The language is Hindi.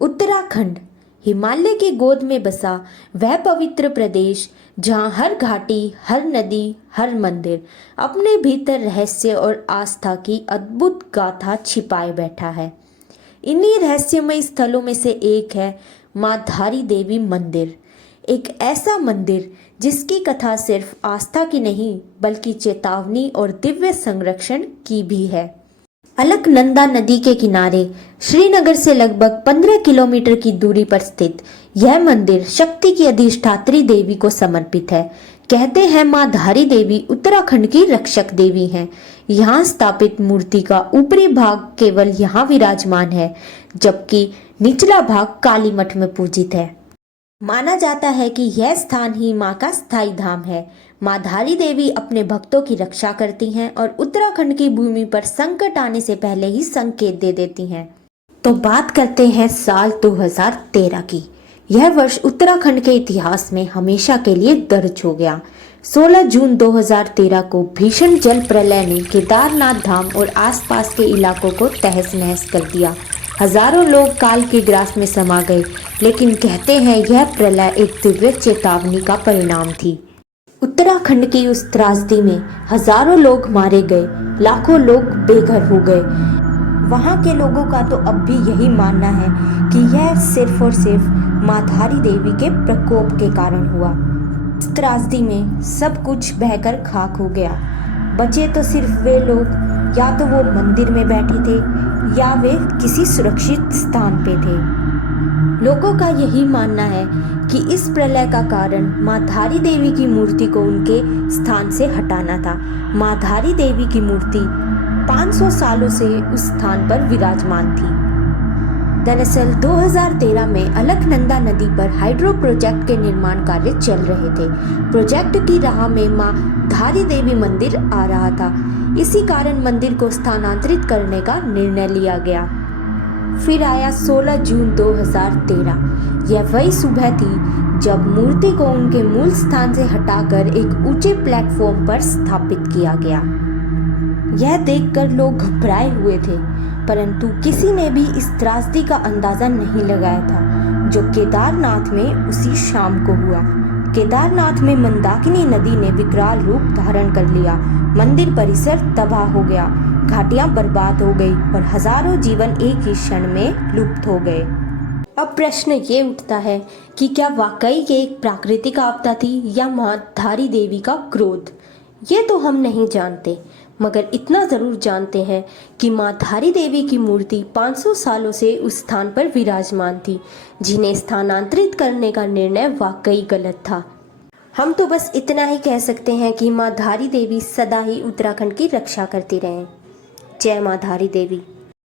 उत्तराखंड हिमालय की गोद में बसा वह पवित्र प्रदेश जहाँ हर घाटी, हर नदी, हर मंदिर अपने भीतर रहस्य और आस्था की अद्भुत गाथा छिपाए बैठा है। इन्हीं रहस्यमय स्थलों में से एक है माँ धारी देवी मंदिर। एक ऐसा मंदिर जिसकी कथा सिर्फ आस्था की नहीं बल्कि चेतावनी और दिव्य संरक्षण की भी है। अलकनंदा नदी के किनारे श्रीनगर से लगभग 15 किलोमीटर की दूरी पर स्थित यह मंदिर शक्ति की अधिष्ठात्री देवी को समर्पित है। कहते हैं माँ धारी देवी उत्तराखंड की रक्षक देवी हैं। यहाँ स्थापित मूर्ति का ऊपरी भाग केवल यहाँ विराजमान है, जबकि निचला भाग काली मठ में पूजित है। माना जाता है कि यह स्थान ही माँ का स्थायी धाम है। माँ धारी देवी अपने भक्तों की रक्षा करती हैं और उत्तराखंड की भूमि पर संकट आने से पहले ही संकेत दे देती हैं। तो बात करते हैं साल 2013 की। यह वर्ष उत्तराखंड के इतिहास में हमेशा के लिए दर्ज हो गया। 16 जून 2013 को भीषण जल प्रलय ने केदारनाथ धाम और आसपास के इलाकों को तहस नहस कर दिया। हजारों लोग काल के ग्रास में समा गए, लेकिन कहते हैं यह प्रलय एक दिव्य चेतावनी का परिणाम थी। उत्तराखंड की उस त्रासदी में हजारों लोग मारे गए, लाखों लोग बेघर हो गए। वहाँ के लोगों का तो अब भी यही मानना है कि यह सिर्फ और सिर्फ माँ धारी देवी के प्रकोप के कारण हुआ। इस त्रासदी में सब कुछ बहकर खाक हो गया। बचे तो सिर्फ वे लोग, या तो वो मंदिर में बैठे थे या वे किसी सुरक्षित स्थान पे थे। लोगों का यही मानना है कि इस प्रलय का कारण माँ धारी देवी की मूर्ति को उनके स्थान से हटाना था। माँ धारी देवी की मूर्ति 500 सालों से उस स्थान पर विराजमान थी। दरअसल 2013 में अलकनंदा नदी पर हाइड्रो प्रोजेक्ट के निर्माण कार्य चल रहे थे। प्रोजेक्ट की राह में माँ धारी देवी मंदिर आ रहा था। इसी कारण मंदिर को स्थानांतरित करने का निर्णय लिया गया। फिर आया 16 जून 2013। यह वही सुबह थी जब मूर्ति को उनके मूल स्थान से हटाकर एक ऊंचे प्लेटफॉर्म पर स्थापित किया गया। यह देखकर लोग घबराए हुए थे, परंतु किसी ने भी इस त्रासदी का अंदाजा नहीं लगाया था जो केदारनाथ में उसी शाम को हुआ। केदारनाथ में मंदाकिनी नदी ने विकराल रूप धारण कर लिया। मंदिर परिसर तबाह हो गया, घाटियां बर्बाद हो गई और हजारों जीवन एक ही क्षण में लुप्त हो गए। अब प्रश्न ये उठता है कि क्या वाकई ये एक प्राकृतिक आपदा थी या माँ धारी देवी का क्रोध? ये तो हम नहीं जानते, मगर इतना जरूर जानते हैं कि माँ धारी देवी की मूर्ति 500 सालों से उस स्थान पर विराजमान थी, जिन्हें स्थानांतरित करने का निर्णय वाकई गलत था। हम तो बस इतना ही कह सकते हैं कि माँ धारी देवी सदा ही उत्तराखंड की रक्षा करती रहें। जय माँ धारी देवी।